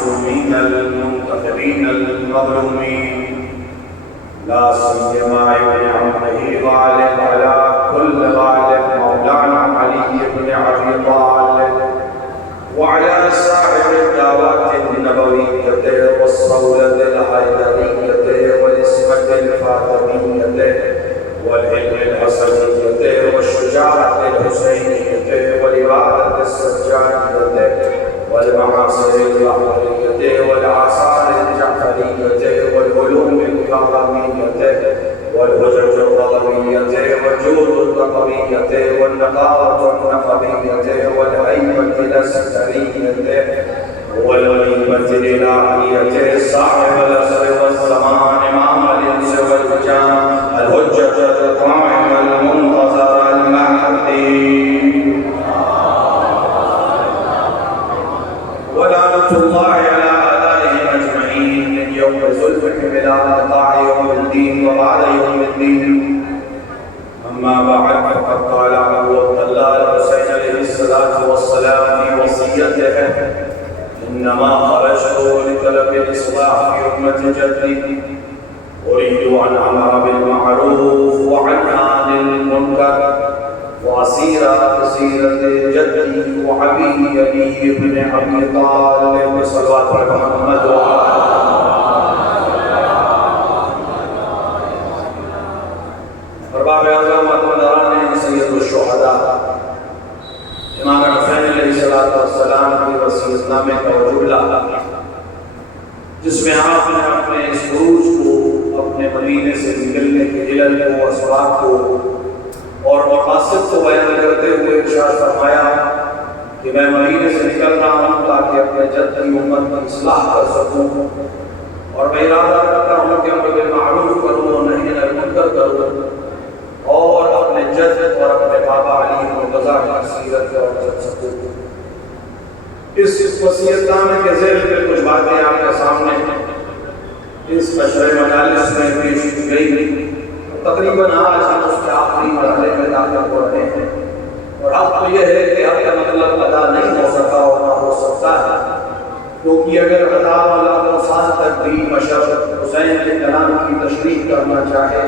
المعصومين المنتخبين المظلومين، لا سيما ابن عمه غالب على كل غالب مولانا علي بن أبي طالب، وعلى صاحب الدعوة النبوية والصولة الحيدرية والإسمة الفاطمية والعلم الحسنية والشجاعة الحسينية والعبادة السجادية والمعاصر البحرية والآثار الجعفرية والعلوم الكرامية والهجج الرضوية والجود الرقبية والنقاوة النقبية والهيبة الأسكرية والغيبة الإلهية صاحب الأسر والزمان إمام الإنس والجان الحجة القائم المنتظر المهدي ولعنة الله على أعدائهم أجمعين من يوم زلفهم إلى انقطاع يوم الدين وبعد يوم الدين. أما بعد، فقد قال أبو عبد الله الحسين عليه الصلاة والسلام في وصيته: إنما خرجت لطلب الإصلاح في أمة جدي، أريد أن أمر بالمعروف وأنهى عن المنكر وأسير بسيرة جدي وأبي علي بن أبي طالب صلوات محمد ارباب اعظم مدران سید الشہداء امام حسین علیہ السلام کی وصیت نامے کا جملہ، جس میں آپ نے اپنے اس عروج کو، اپنے مدینے سے نکلنے کے علل کو، اسباب کو اور مقاصد کو بیان کرتے ہوئے ارشاد فرمایا کہ میں مدینے سے نکل رہا ہوں تاکہ اپنے جد کی امت کی اصلاح کر سکوں، اور میں ارادہ کرتا ہوں کہ امر بالمعروف کروں اور نہی عن المنکر کروں، اور اپنے جد اور اپنے بابا علی مرتضیٰ کی سیرت کا عزت سکوں۔ اس وصیت نامے کے ذیل میں کچھ باتیں آپ کے سامنے اس مشرع مجالس میں پیش کی گئی، تقریباً آج ہم اس کے آخری مرحلے میں داخل ہو رہے ہیں، اور حق تو یہ ہے کہ اب کا مطلب ادا نہیں ہو سکا اور نہ ہو سکتا ہے، کیونکہ اگر ہزار والا سال تک بھی مشرع حسین کے کلام کی تشریح کرنا چاہے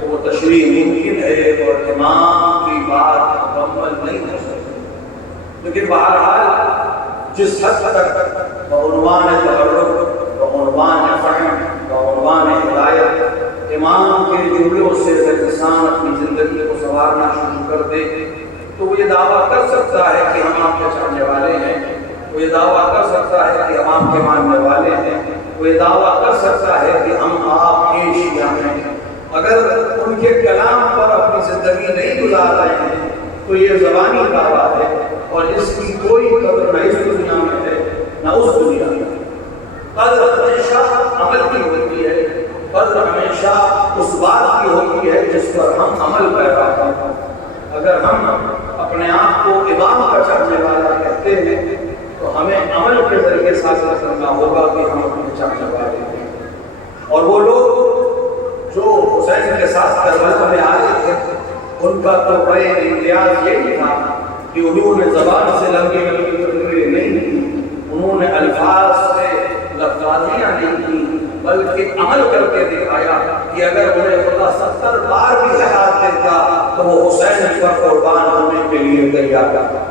تو وہ تشریح ممکن ہے اور امام کی بات مکمل نہیں ہو سکتی، لیکن بہرحال جس حد تک بعنوان تبرک، بعنوان فہم، بعنوان ہدایت امام کے جملوں سے انسان اپنی زندگی کو سنوارنا شروع کر دے تو وہ یہ دعویٰ کر سکتا ہے کہ ہم آپ کے چاہنے والے ہیں، وہ یہ دعویٰ کر سکتا ہے کہ ہم آپ کے ماننے والے ہیں، وہ یہ دعویٰ کر سکتا ہے کہ ہم آپ کے شیعہ ہیں۔ اگر ان کے کلام پر اپنی زندگی نہیں گزار رہے ہیں تو یہ زبانی دعویٰ ہے، اور اس کی کوئی قدر نہ اس دنیا میں ہے نہ اس دنیا میں۔ قدر ہمیشہ عمل کی ہوتی ہے، قدر ہمیشہ اس بات کی ہوتی ہے جس پر ہم عمل پیدا کرتے ہیں۔ اگر ہم اپنے آپ کو امام کا چاہنے والا کہتے ہیں تو ہمیں عمل کے ذریعے ثابت کرنا ہوگا کہ ہم اپنے چاہنے والے ہیں۔ اور وہ لوگ جو حسین کے ساتھ کربلا میں آئے تھے، ان کا تو بڑے امتیاز یہی تھا کہ انہوں نے زبان سے لمبی تقریریں نہیں کی، انہوں نے الفاظ سے لفظیاں نہیں کی، بلکہ عمل کر کے دکھایا کہ اگر انہیں خدا 70 بار بھی حیات دیتا تو وہ حسین پر قربان ہونے کے لیے تیار تھا۔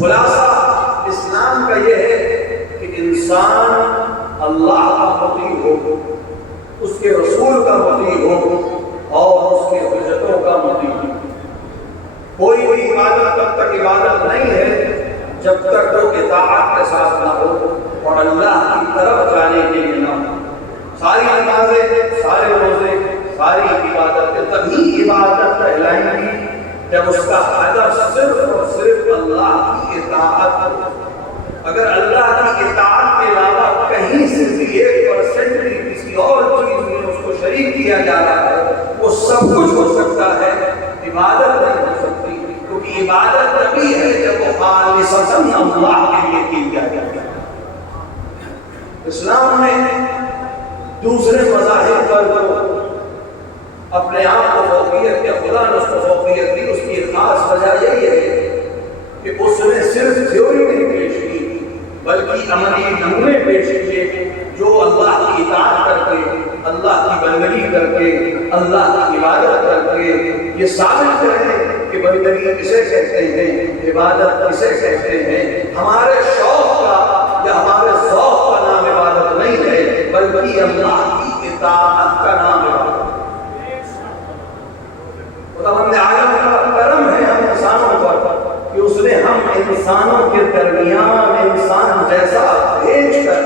خلاصہ اسلام کا یہ ہے کہ انسان اللہ کا مطیع ہو، اس کے رسول کا مطیع ہو اور اس کے حجتوں کا مطیع ہو۔ کوئی بھی عبادت تب تک عبادت نہیں ہے جب تک وہ اطاعت کے ساتھ نہ ہو اور اللہ کی طرف جانے کے لیے نہ ہو۔ ساری نمازیں، سارے روزے، ساری عبادتیں تبھی عبادت کہلائیں گی جب اس کا ہدف صرف اور صرف اللہ کی اطاعت ہو۔ اگر اللہ کی اطاعت کے علاوہ کہیں سے بھی 1% بھی کسی اور چیز میں اس کو شریک کیا جا رہا ہے، وہ سب کچھ ہو سکتا ہے، عبادت نہیں ہو سکتی، کیونکہ عبادت تبھی ہے جب وہ خالصتاً اللہ کے لیے کی جائے۔ اسلام میں دوسرے مذاہب پر جو اپنے آپ کو فوقیت یا خدا نے اس کو فوقیت دی، اس کی خاص وجہ یہی ہے کہ اس نے صرف تھیوری نہیں پیش کی، بلکہ عملی نمونے پیش کیے جو اللہ کی اطاعت کر کے، اللہ کی بندگی کر کے، اللہ کی عبادت کر کے یہ ثابت کریں کہ بندگی کسے کہتے ہیں، عبادت کسے کہتے ہیں۔ ہمارے شوق کا یا ہمارے ذوق کا نام عبادت نہیں ہے، بلکہ اللہ کی اطاعت کا نام عبادت ہے۔ خداوند عالم کا کرم ہے ہم انسانوں پر کہ اس نے ہم انسانوں کے درمیان انسان جیسا بھیج کر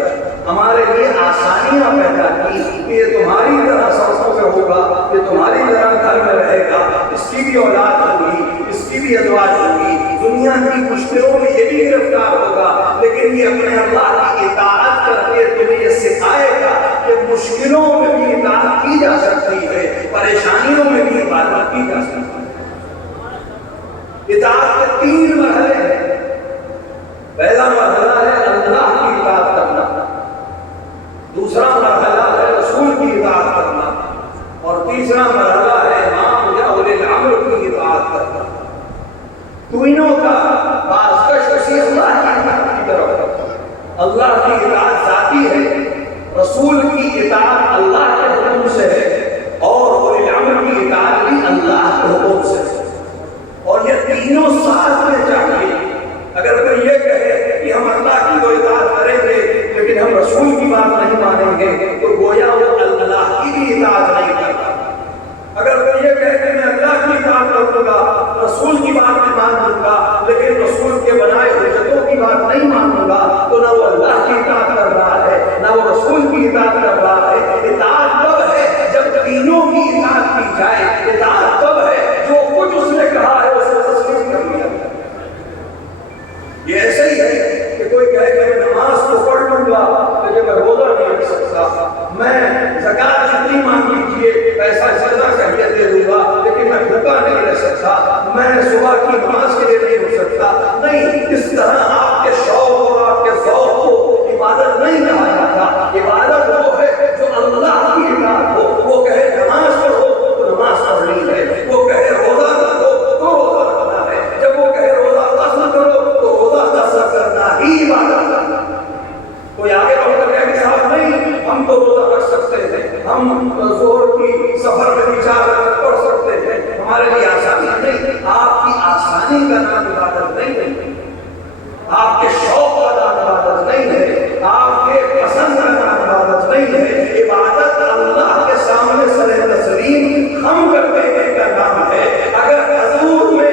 ہمارے لیے آسانیاں پیدا کی کہ یہ تمہاری طرح سڑکوں پہ ہوگا، یہ تمہاری طرح گھر میں رہے گا، اس کی بھی اولاد ہوگی، اس کی بھی ازواج ہوگی، دنیا کی مشکلوں میں یہ بھی گرفتار ہوگا، لیکن یہ اپنے اللہ کی اطاعت کر کے تمہیں یہ سکھائے گا کہ مشکلوں میں بھی اطاعت کی جا سکتی ہے، پریشانیوں میں بھی عبادت کی جا سکتی ہے۔ اطاعت کے 3 مرحلے ہیں۔ پہلا مرحلہ ہے اللہ کی اطاعت کرنا، دوسرا مرحلہ ہے رسول کی اطاعت کرنا، اور تیسرا مرحلہ ہے امام یا اولی الامر کی اطاعت کرنا۔ تینوں کا بازگشت اسی اللہ کی اطاعت کی طرف۔ اللہ کی اطاعت ذاتی ہے، رسول کی اطاعت اللہ کے حکم سے ہے، اور اولی الامر کی اطاعت بھی اللہ کے حکم سے ہے، اور یہ تینوں ساتھ میں چاہیے۔ اگر کوئی یہ کہے کہ ہم اللہ کی تو اطاعت کریں گے لیکن ہم رسول کی بات نہیں مانیں گے تو گویا وہ اللہ کی بھی اطاعت نہیں کرتا۔ اگر کوئی یہ کہے کہ میں اللہ کی اطاعت کروں گا، رسول کی بات نہیں مانوں گا، لیکن رسول کے بنائے حجتوں کی بات نہیں مانوں گا، تو نہ وہ اللہ کی اطاعت کر رہا ہے نہ وہ رسول کی اطاعت کر رہا ہے۔ اطاعت تب ہے جب تینوں کی اطاعت کی جائے، اطاعت تب ہے جو کچھ اس نے کہا ہے اسے تسلیم کر لیا۔ یہ ایسے ہی ہے کہ کوئی کہے کہ میں نماز تو پڑھ لوں گا لیکن میں روزہ نہیں رکھ سکتا، میں زکات جتنی مانگ لیجیے پیسہ زیادہ کہیے دے دوں گا لیکن میں بھوکا نہیں رہ سکتا، میں صبح کی نماز کے لیے نہیں رک سکتا۔ نہیں، اس طرح آپ کے شوق اور آپ کے ذوق کو عبادت نہیں کہا جاتا۔ عبادت وہ ہے جو اللہ کی اطاعت ہو۔ وہ کہے نماز پڑھو تو نماز پڑھنی ہے، وہ کہے روزہ رکھو تو روزہ رکھنا ہے، جب وہ کہے روزہ قصر کرو تو روزہ قصر کرنا ہی عبادت کرنا۔ کوئی آگے بڑھ کر کہے کہ صاحب نہیں ہم تو روزہ رکھ سکتے ہیں، ہم ظہر کی سفر میں بھی 4 رکعت پڑھ سکتے ہیں، ہمارے لیے آسانی نہیں۔ آپ کی آسانی کا نام عبادت نہیں ہے، آپ کے شوق کا نام عبادت نہیں ہے، آپ کے پسند کا نام عبادت نہیں ہے۔ عبادت اللہ کے سامنے سر تسلیم خم کر دینے کا نام ہے۔ اگر حضور میں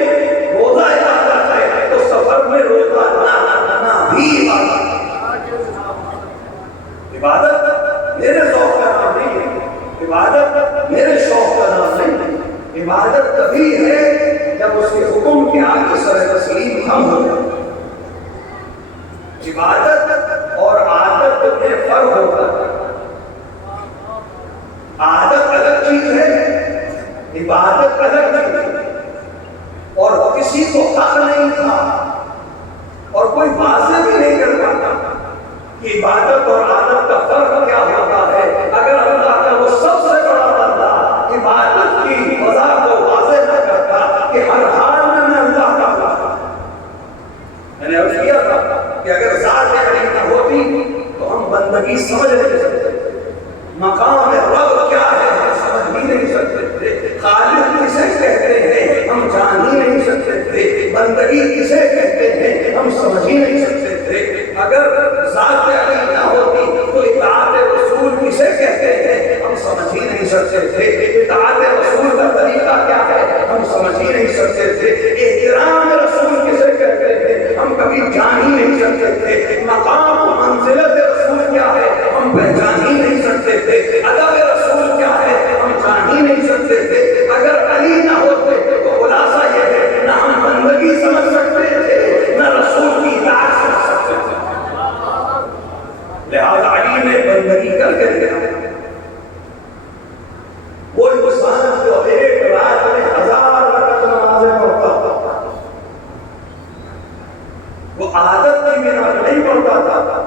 روزہ عبادت ہے تو سفر میں روزہ نہ رکھنا بھی عبادت ہے۔ عبادت میرے ذوق کا نام نہیں ہے، عبادت میرے شوق کا نام نہیں ہے۔ عبادت تبھی ہے جب اس کے حکم کے آگے سر تسلیم خم ہو جائے۔ عبادت اور عادت میں فرق ہوتا ہے۔ عادت الگ چیز ہے، عبادت الگ چیز ہے، اور کسی کو حق نہیں تھا اور کوئی واضح بھی نہیں کر پاتا کہ عبادت اور عادت کا فرق کیا ہوتا ہے۔ اگر اللہ کا وہ سب سے بڑا بندہ عبادت کی وضاح کو واضح نہ کرتا کہ ہر حال میں اللہ کا بندہ، میں نے عرض کیا تھا کہ اگر ذات علی نہ ہوتی تو ہم بندگی سمجھ نہیں سکتے، مقام رب کیا ہے ہم سمجھ ہی نہیں سکتے تھے، خالق کسے کہتے ہیں ہم جان ہی نہیں سکتے تھے، بندگی کسے کہتے ہیں ہم سمجھ ہی نہیں سکتے تھے۔ اگر ذات علی نہ ہوتی تو اطاعت رسول کسے کہتے ہیں ہم سمجھ ہی نہیں سکتے تھے، اطاعت رسول کا طریقہ کیا ہے ہم سمجھ ہی نہیں سکتے تھے، احترام رسول کسے کہتے ہیں ہم کبھی جان ہی نہیں سکتے تھے، مقام و منزلت رسول کیا ہے ہم پہچان ہی نہیں سکتے تھے، ادب رسول کیا ہے ہم جان ہی نہیں سکتے تھے۔ اگر علی نہ ہوتے تو خلاصہ یہ ہے نہ ہم بندگی سمجھ سکتے تھے نہ رسول کی اطاعت سمجھ سکتے تھے۔ لہذا علی نے بندگی کر کے دکھایا۔ وہ انسان جو ایک رات میں 1000 رکعت نمازیں پڑھتا تھا، وہ عادت کی بنا پر نہیں پڑھتا تھا،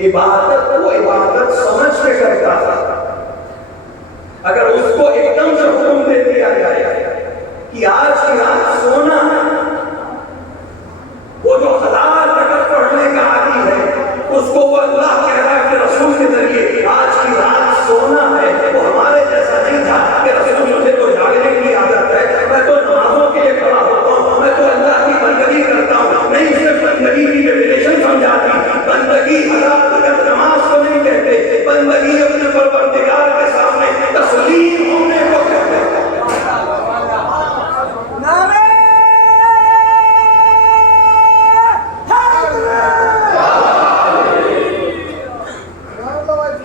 عبادت وہ عبادت سمجھ کے کرتا تھا۔ اگر اس کو ایک دم سے حکم دے دیا جائے کہ آج کی رات سونا ہے، وہ جو 1000 رکعت پڑھنے بندگی ہزار رکعت نماز کو نہیں کہتے، بندگی اپنے پروردگار کے سامنے تسلیم ہونے کو کہتے ہیں۔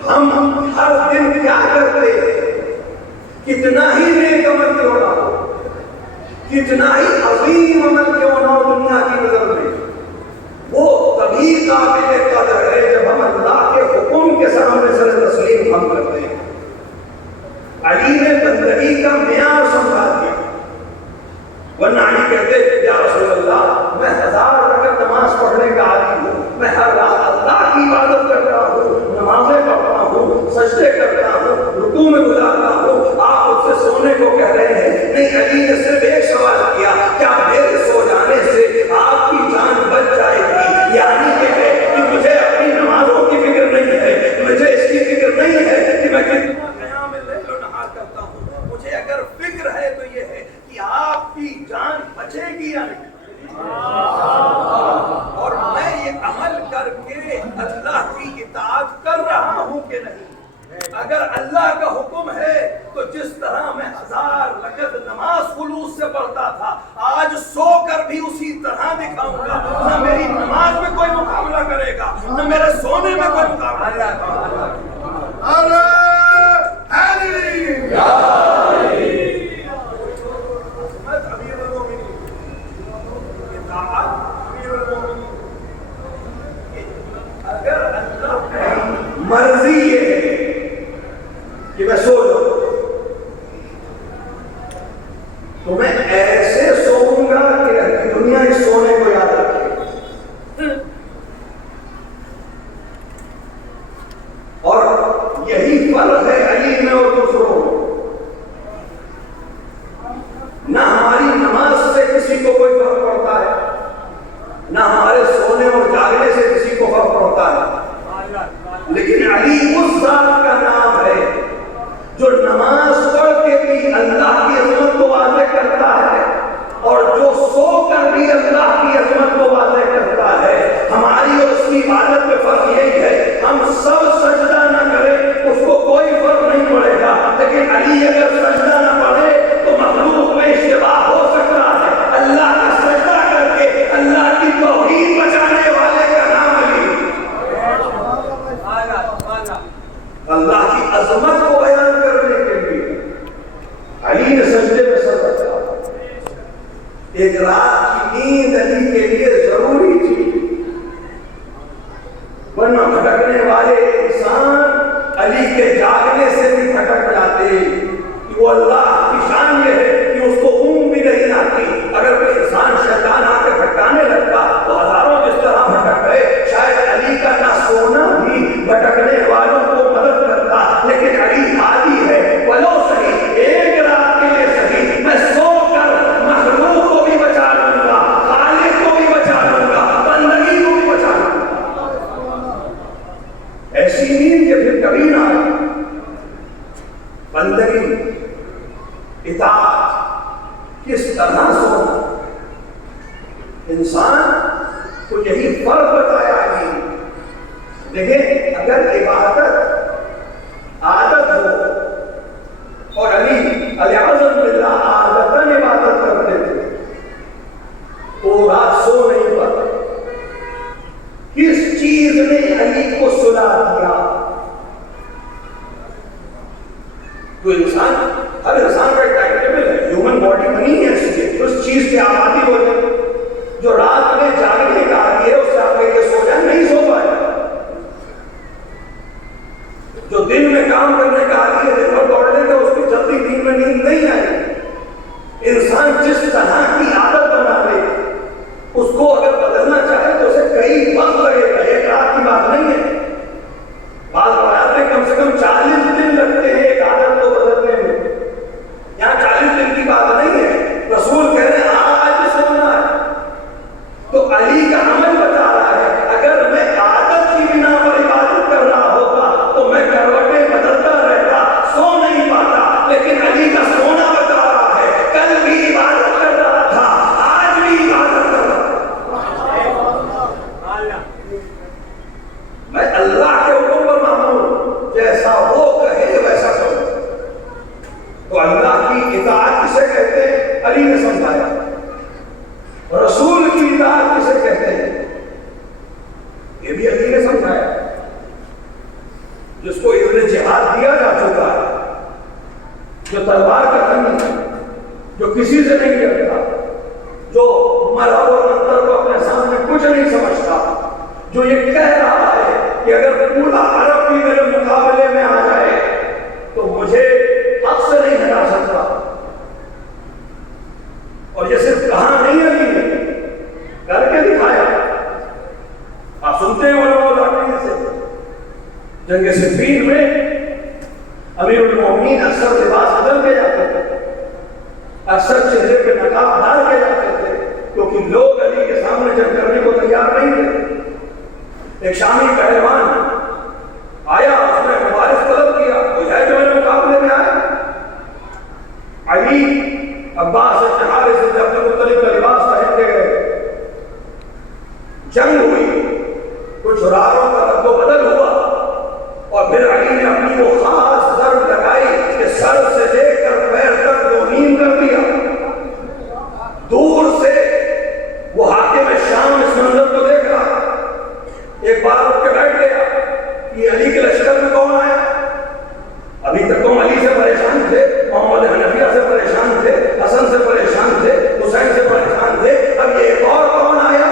ہم ہر دن کیا کرتے ہیں؟ کتنا ہی نیک عمل کیوں نہ ہو، کتنا ہی عظیم عمل کیوں نہ ہو دنیا کی نظر میں، وہ تبھی قابل قدر ہے جب ہم اللہ کے حکم کے سامنے سر تسلیم ہم کرتے ہیں۔ علی نے بندگی کا معیار سمجھا دیا، ورنہ علی کہتے یا رسول اللہ میں 1000 رکعت نماز پڑھنے کا عادی ہوں، میں ہر رات اللہ کی عبادت کرتا ہوں، نمازیں پڑھتا ہوں، سجدے کرتا ہوں، رکوع میں گزارتا ہوں، آپ مجھ سے سونے کو کہہ رہے ہیں؟ نہیں، علی نے صرف ایک سوال کیا، کیا میرے سو جانے سے آپ کی جان بچ جائے گی؟ یعنی کہ ہے کہ مجھے اپنی نمازوں کی فکر نہیں ہے، مجھے اس کی فکر نہیں ہے کہ میں کتنا قیام لیل و نہار کرتا ہوں، مجھے اگر فکر ہے تو یہ ہے کہ آپ کی جان بچے گی یا نہیں، اور میں یہ عمل کر کے اللہ کی اطاعت کر رہا ہوں کہ نہیں۔ اگر اللہ کا حکم ہے تو جس طرح میں 1000 رکعت نماز خلوص سے پڑھتا تھا، آج سو کر بھی اسی طرح دکھاؤں گا۔ نہ میری نماز میں کوئی مقابلہ کرے گا، نہ میرے سونے میں کوئی مقابلہ کرے گا۔ اگر اللہ کی مرضی یہ ہے کہ میں سو جاؤں تو میں ایسے سوؤں گا کہ دنیا اس سونے کو یاد رکھے، اور یہی فرق ہے علی میں اور دوسروں میں۔ نہ ہماری نماز سے کسی کو کوئی فرق پڑتا ہے، نہ ہمارے سونے اور جاگنے سے کسی کو فرق پڑتا ہے، لیکن علی اس ذات کا نام ہے جو نماز پڑھ کے بھی اللہ کی عظمت کو واضح کرتا ہے، اور جو سو کر بھی اللہ کی عظمت کو واضح کرتا ہے۔ ہماری اور اس کی عبادت میں فرق یہی ہے، ہم سب سجدہ نہ کریں اس کو کوئی فرق نہیں پڑے گا، لیکن علی اگر سجدہ نہ پڑھے تو مخلوق میں اشتباہ ہو سکتا ہے۔ اللہ کا سجدہ کر کے اللہ کی توحید بچانے والے کا نام علی۔ اللہ کی عظمت کو بیان کرنے کے لیے علی نے سجدے میں سر رکھا۔ ایک رات کی نیند علی کے لیے ضروری تھی، ورنہ بھٹکنے والے انسان علی کے جاگنے سے بھی بھٹک جاتے۔ کہ وہ اللہ کی شان یہ ہے کہ اس کو اونگ بھی نہیں آتی۔ اگر کوئی انسان شیطان آ کے بھٹکانے لگتا تو ہزاروں جس طرح بھٹک گئے۔ شاید علی کا نہ سونا بھی بھٹکنے والوں کو مدد کرتا، لیکن علی ہادی ہے، ولو صحیح ایک رات کے لیے صحیح میں سو کر مخلوق کو بھی بچا لوں گا، خالق کو بھی بچا لوں گا، بندگی کو بھی بچا لوں گا۔ ایسی نیند کہ پھر کبھی نہ آئے۔ بندگی، اطاعت کس طرح سونا، انسان کو یہی فرق بتایا ہے۔ دیکھیں اگر عبادت عادت ہو، اور علی اعظم باللہ عادتاً عبادت کرتے تھے، وہ رات سو نہیں پاتے۔ کس چیز نے علی کو سلا دیا؟ تو انسان، ہر انسان کا ایک ٹائم ٹیبل ہے، ہیومن باڈی بنی ہے اس لیے اس چیز کی آبادی ہو جائے۔ جو رات میں جاگنے کا عادی ہے اس سے آپ کے سو جائے، نہیں سو پائے۔ جو دن میں کام کرنے کا عادی ہے، دن بھر دوڑنے کا، اس کی جلدی دن میں نیند نہیں آئے۔ انسان جس طرح کی عادت بنا لے اس کو اگر بدلنا چاہے تو اسے کئی وقت لگے گا، ایک رات کی بات نہیں ہے۔ بعض روایات میں کم سے کم 40 دن لگتے ہیں ایک عادت کو بدلنے میں۔ یہاں 40 دن کی بات نہیں ہے، رسول کہہ رہے ہیں آج سونا ہے۔ تو علی کا عمل بتا رہا ہے، اگر میں عادت کی بنا پر عبادت کر رہا ہوتا تو میں کروٹیں بدلتا رہتا، سو نہیں پاتا، لیکن علی کا سونا بتا رہا ہے کل بھی عبادت کر رہا تھا، آج بھی عبادت کر رہا تھا۔ میں اللہ کے حکم پر مانوں، جیسا وہ کہے ویسا کروں۔ تو اللہ کی اطاعت کسے کہتے ہیں؟ علی نے سمجھایا۔ رسول کی اطاعت کسے کہتے ہیں؟ یہ بھی علی نے سمجھایا۔ جس کو اذن جہاد دیا جا چکا ہے، جو تلوار کا دھن ہے، جو کسی سے نہیں ڈرتا، جو مرحب اور منتر کو اپنے سامنے کچھ نہیں سمجھتا، جو یہ کہہ رہا ہے کہ اگر پورا عرب بھی میرے مقابلے میں آ جائے تو مجھے حق سے نہیں ہٹا سکتا۔ اور یہ صرف کہا نہیں علی نے، کر کے دکھایا۔ آپ سنتے ہیں علماء لاٹری سے جنگ صفین میں امیر المومنین اکثر لباس بدل کے جاتے تھے، اکثر چہرے پہ نقاب ڈال کے جاتے تھے، کیونکہ لوگ علی کے سامنے جنگ کرنے کو تیار نہیں تھے۔ ایک شامی پہلوان آیا، اس نے مبارز طلب کیا، کوئی ہے جو میرے مقابلے میں آیا؟ علی عباس بن حارث بن عبد المطلب کا لباس پہن کے گئے، جنگ ہوئی، کچھ راروں کا رد و بدل ہوا، اور پھر علی نے اپنی وہ خاص ضرب لگائی کہ سر سے لے کر پیر تک دو نیم کر دیا۔ دور سے وہ حاکم شام اس منظر کو دیکھ رہا، ایک بار اٹھ کے بیٹھ گیا، یہ علی کے لشکر میں کون آیا؟ ابھی تک تم علی سے پریشان تھے، محمد حنفیہ سے پریشان تھے، حسن سے پریشان تھے، حسین سے پریشان تھے، اب یہ ایک اور کون آیا؟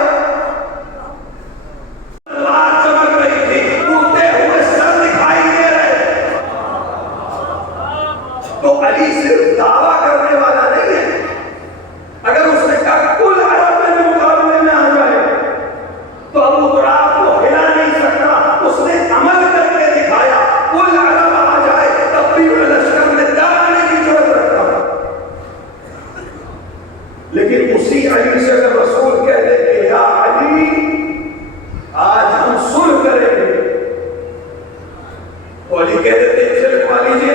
تو علی صرف دعویٰ کرنے والا نہیں ہے۔ اگر اس نے کہا کل عرب میرے مقابلے میں آ جائے تو ابو تراب کو ہلا نہیں سکتا، اس نے عمل کر کے دکھایا۔ کل عرب آ جائے تب بھی وہ لشکر میں داخلے کی ضرورت رکھتا تھا۔ لیکن اسی علی سے اگر رسول کہہ دے کہ یا علی آج ہم صلح کریں گے، تو علی کہہ دیتے ہیں اسے لکھوا لیجیے،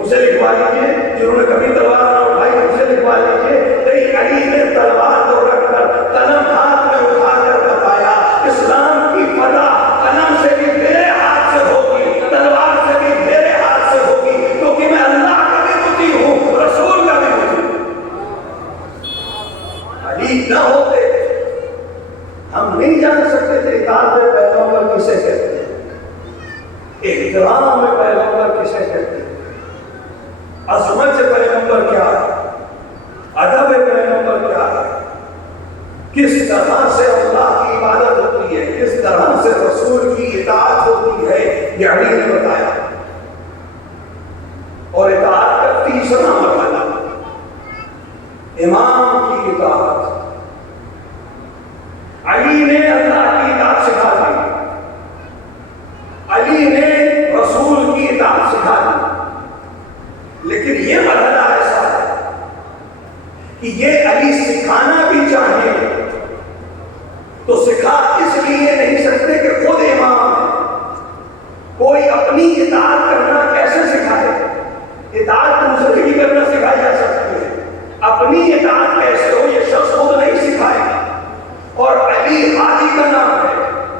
اسے لکھوا لیجیے، جنہوں نے کبھی تلوار نہ اٹھائی اسے لکھوا لیجیے۔ نہیں، علی نے تلوار کو رکھ کر قلم ہاتھ میں اٹھا کر بتایا اسلام کی فتح قلم سے بھی میرے ہاتھ سے ہوگی، تلوار سے بھی میرے ہاتھ سے ہوگی، کیونکہ میں اللہ کا بھی مطیع ہوں، رسول کا بھی مطیع ہوں۔ علی نہ ہوتے ہم نہیں جان سکتے تھے اطاعت پیغمبر کسے کہتے ہیں، احترام پیغمبر کسے کہتے ہیں، عظمت سے پیغمبر کیا ہے، ادب پیغمبر کیا ہے، کس طرح سے اللہ کی عبادت ہوتی ہے، کس طرح سے رسول کی اطاعت ہوتی ہے، یہ علی نے بتایا۔ اور اطاعت کا تیسرا مرحلہ امام کی اطاعت۔ علی نے اللہ کی اطاعت سکھا دی، علی نے رسول کی اطاعت سکھا دی، لیکن یہ مرحلہ ایسا ہے کہ یہ علی سکھانا بھی چاہیں تو سکھا اس لیے نہیں سکتے کہ خود امام ہے۔ کوئی اپنی اطاعت کرنا کیسے سکھائے؟ اطاعت دوسرے کی کرنا سکھائی جا سکتی ہے، اپنی اطاعت کیسے ہو یہ شخص خود نہیں سکھائے گا۔ اور علی حاجی کا نام ہے،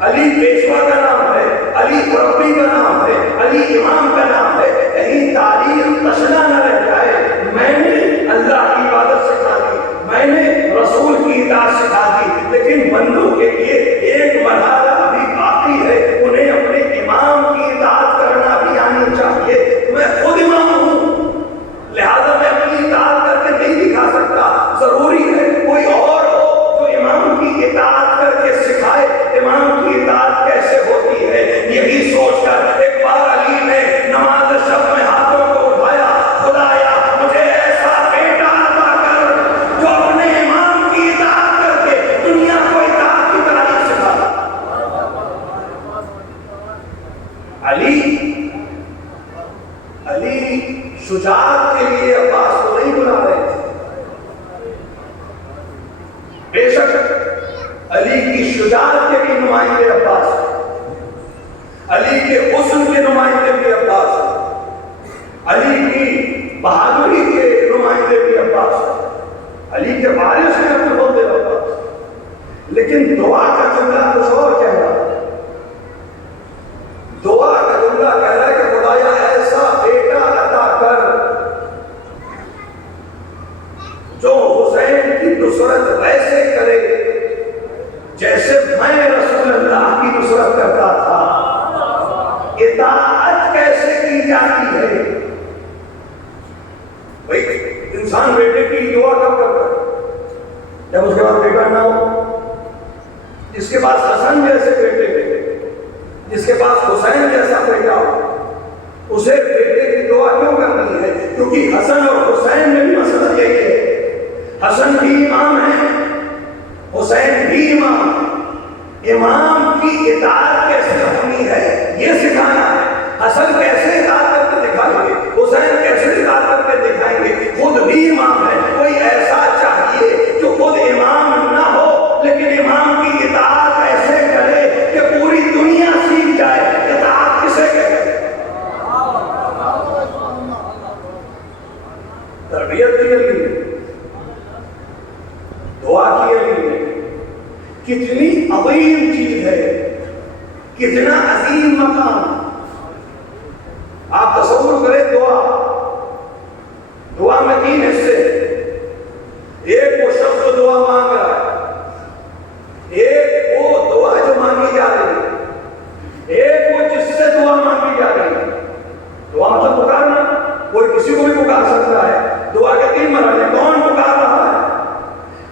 علی پیشوا کا نام ہے، علی مربی کا نام ہے، علی امام کا نام ہے، کہیں تاریخ تشنا نہ رہ جائے۔ میں نے اللہ کی عبادت سکھا دی، میں نے رسول کی اطاعت سکھا دی، لیکن بندوں کے لیے ایک مرحلہ ابھی باقی ہے، انہیں اپنے امام کی اطاعت کرنا بھی آنی چاہیے۔ میں خود امام ہوں، لہذا میں اپنی اطاعت کر کے نہیں دکھا سکتا، ضروری ہے کوئی اور ہو جو امام کی اطاعت کر کے سکھائے امام کی اطاعت کیسے ہوتی ہے۔ یہی سوچ کر ایک بار علی نے نماز شب میں ہاتھوں کو اٹھایا، خدایا مجھے ایسا بیٹا عطا کر جو اپنے امام کی اطاعت کر کے دنیا کو اطاعت کی تعلیم سکھا۔ علی شجاعت کے لیے عباس کو نہیں بلا رہے تھے، بے شک علی کی شجاعت کے بھی نمائندے عباس، علی کے حسن کے نمائندے بھی عباس، علی کی بہادری کے نمائندے بھی عباس، علی کے وارث ہیں اپنے بندے عباس۔ لیکن دعا کا جملہ کچھ اور کہہ رہا ہے، اطاعت کیسے کی جاتی ہے؟ بھائی انسان بیٹے کی دعا کب کرتا ہے؟ جب اس کے بعد بیٹا نہ ہو. جس کے پاس حسن جیسے بیٹے، جس کے پاس حسین جیسا بیٹا ہو، اسے بیٹے کی دعا کیوں کرنی ہے؟ کیونکہ حسن اور حسین میں بھی مسئلہ یہی ہے. حسن بھی امام ہے، حسین بھی امام. امام کی اطاعت کیسے ہونی ہے یہ سکھانا ہے. حسن کیسے اطاعت کر کے دکھائیں گے، حسین کیسے اطاعت کر کے دکھائیں گے. خود بھی امام ہے. کوئی ایسا چاہیے جو خود امام نہ ہو لیکن امام کی اطاعت ایسے کرے کہ پوری دنیا سیکھ جائے. اطاعت کسے کہتے ہیں؟ تربیت کی علی ہے، دعا کی علی ہے. کتنی عظیم چیز ہے، کتنا عظیم مقام. آپ تصور کریں دعا میں 3 حصے. ایک وہ شخص جو دعا مانگ رہا ہے، ایک وہ دعا جو مانگی جا رہی ہے، ایک وہ جس سے دعا مانگی جا رہی ہے. دعا مطلب پکارنا، کوئی کسی کو بھی پکار سکتا ہے. دعا کے 3 مرحلے. کون پکار رہا ہے،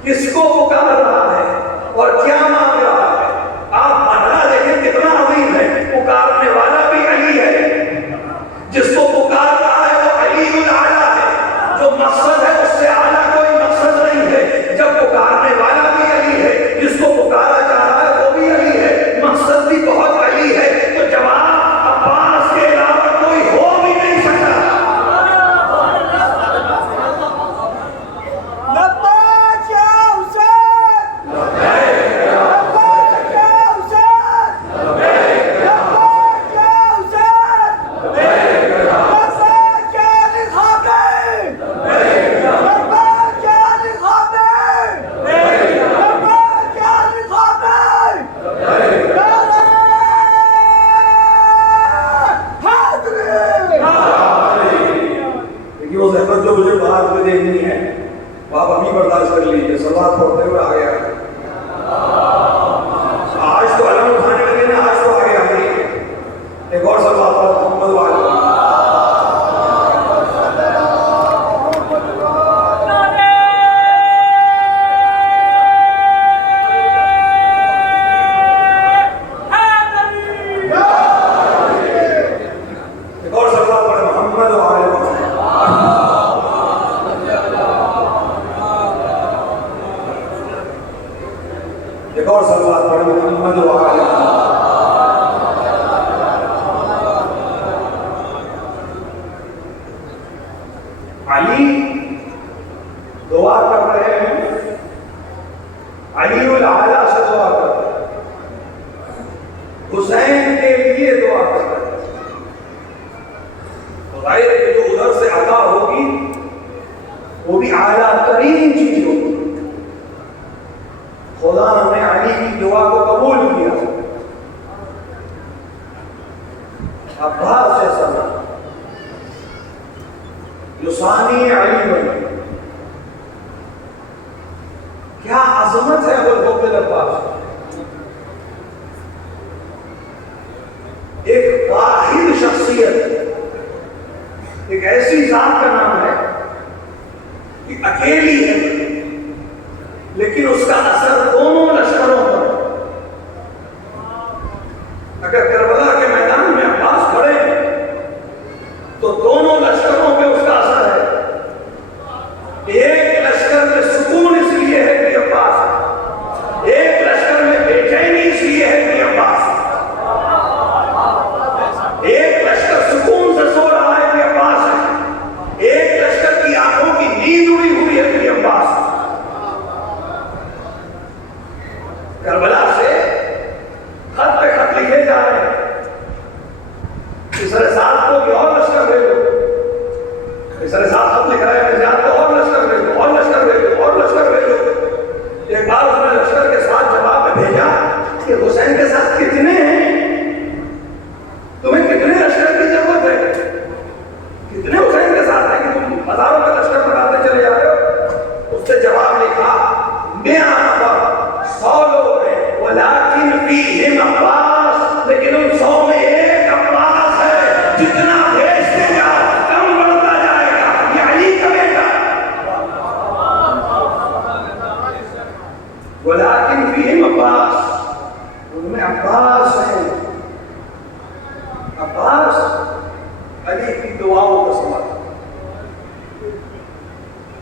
کس کو پکار رہا ہے اور کیا مانگ رہا ہے. آپ مرحلہ دیکھیں کتنا عظیم ہے. پکارنے والا بھی علی ہے، جس کو پکار رہا ہے وہ علی الاعلیٰ ہے. جو مقصد ہے اس سے اعلیٰ کوئی مقصد نہیں ہے. جب پکارنے والا بھی علی ہے، جس کو پکارا جا رہا ہے وہ بھی علی ہے، مقصد بھی بہت علی ہے. تو جواب عباس کے علاوہ کوئی ہو بھی نہیں سکتا. جو مجھے بات میں دیکھنی ہے وہ آپ ابھی برداشت کر لیجیے. سلوات پڑھتے ہوئے آ گیا. آج تو علم اٹھانے لگے نا، آج تو آگے آ گئی. ایک اور سلوات پڑھو محمد والے. ایک اور سلوات پڑھو محمد والے. ایک اور سلوات پڑھو محمد وعلی. علی دعا کر رہے ہیں، علی الاعلیٰ سے دعا کر رہے ہیں، حسین کے لیے دعا کر رہے ہیں. تو ظاہر ہے کہ جو ادھر سے عطا ہوگی وہ بھی اعلیٰ ترین چیز ہوگی. خدا نے علی کی دعا کو قبول کیا. عباس جیسا نام یوسانی علی بن. کیا عظمت ہے ابوالفضل عباس. ایک واحد شخصیت، ایک ایسی ذات کا نام ہے کہ اکیلی ہے لیکن اس کا اثر دونوں لشکروں پر. اگر کربلا کے میدان میں عباس کھڑے تو دونوں لشکروں پہ اس کا اثر ہے. ایک لشکر میں سکون اس لیے ہے کہ عباس ہے، ایک لشکر میں بے چینی اس لیے ہے کہ عباس ہے. ایک لشکر سکون سے سو رہا ہے کہ عباس ہے، ایک لشکر کی آنکھوں کی نیند اڑی ہوئی ہے کہ عباس ہے. کربلا سے خط پہ خط لکھے جا رہے ہیں، اس رسالت کو کہ اور لشکر بھیجو.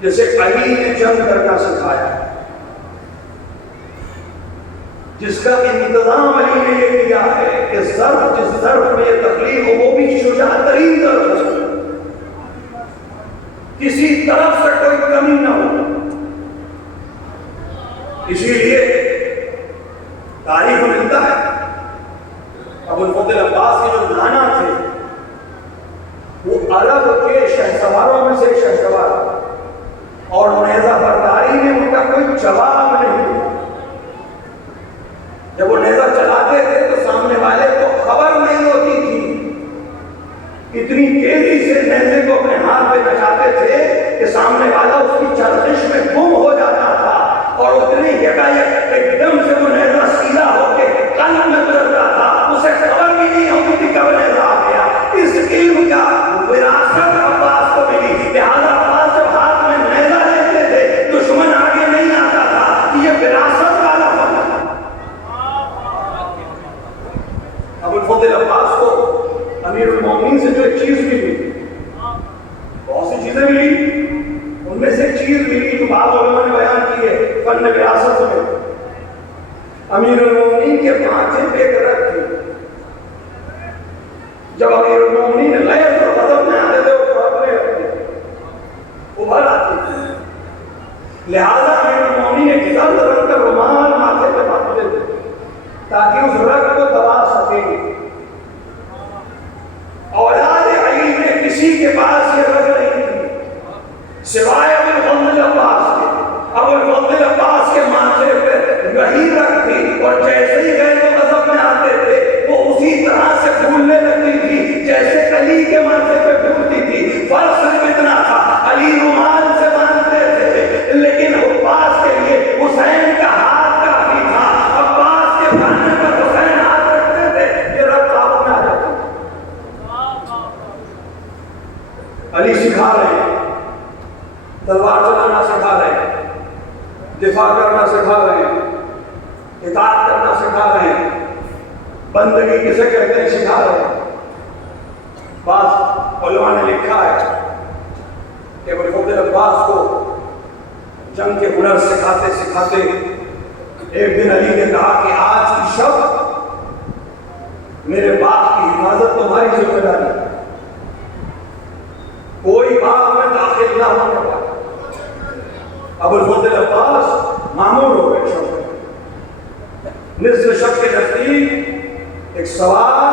جیسے علی نے جنگ کرنا سکھایا، جس کا انتظام علی نے یہ کیا ہے کہ ظرف جس ظرف میں یہ تخلیق ہو وہ بھی شجاع ترین ظرف ہو، کسی طرف سے کوئی کمی نہ ہو۔ اسی لیے تاریخ ملتا ہے ابو الفضل عباس کے جو نانا تھے وہ عرب کے شہسواروں میں سے شہسوار، اور نیزہ برداری میں ان کا کوئی جواب نہیں۔ جب وہ نیزہ چلاتے تھے تو سامنے والے کو خبر نہیں ہوتی تھی، اتنی تیزی سے نیزے کو اپنے ہاتھ پہ نچاتے تھے کہ سامنے والا اس کی چرخش میں گم ہو جاتا تھا، اور اتنی یکایک ایک دم سے وہ نیزہ سیدھا ہو کے قلب میں گزرتا تھا، اسے خبر بھی نہیں ہوتی تھی کب نیزہ آ گیا۔ اس علم کا وراثت عباس کو ملی، لہٰذا عباس جب ہاتھ میں نیزہ لیتے تھے دشمن آگے نہیں آتا تھا، یہ وراثت والا فن تھا۔ ابو الفضل عباس کو امیر المومنین سے جو ایک چیز ملی، بہت سی چیزیں ملی، ان میں سے ایک چیز ملی جو بعض علماء نے بیان کی ہے فن وراثت میں۔ امیر المومنین کے ماتھے پہ ایک رگ تھی، جب امیر المومنین غیظ اور غضب میں آتے تھے وہ پڑھنے لگتے ابھر آتی تھی، لہذا امیر المومنین ایک زرد رنگ کا رومال ماتھے پہ باندھتے تھے تاکہ اس رگ کو دبا سکیں۔ اولاد علی میں کسی کے پاس یہ رگ نہیں تھی سوائے ابو الفضل عباس کے۔ ابو الفضل عباس کے ماتھے پہ وہی رگ تھی، اور جیسے ہی غیظ و غضب میں آتے تھے وہ اسی طرح سے پھولنے لگتی تھی جیسے علی کے ماتھے پہ پھولتی تھی۔ فرق صرف اتنا تھا، علی رومال سے باندھتے تھے لیکن عباس کے لیے حسین کا ہاتھ کافی تھا، عباس کے باندھنے پر حسین ہاتھ رکھتے تھے، یہ رگ قابو میں آ جاتا۔ علی سکھا رہے ہیں، تلوار چلانا سکھا رہے ہیں، دفاع کرنا سکھا رہے ہیں، اطاعت کرنا سکھا رہے ہیں، بندگی کسے کہتے ہیں سکھا رہے ہیں۔ بعض علماء نے لکھا ہے کہ ابو الفضل عباس کو جنگ کے ہنر سکھاتے سکھاتے ایک دن علی نے کہا کہ آج کی شب میرے باغ کی حفاظت تمہاری ذمہ داری، کوئی باغ میں داخل نہ ہونے پائے۔ ابو الفضل عباس معمول ہو گئے شب میں، نصف شب کے نزدیک ایک سوار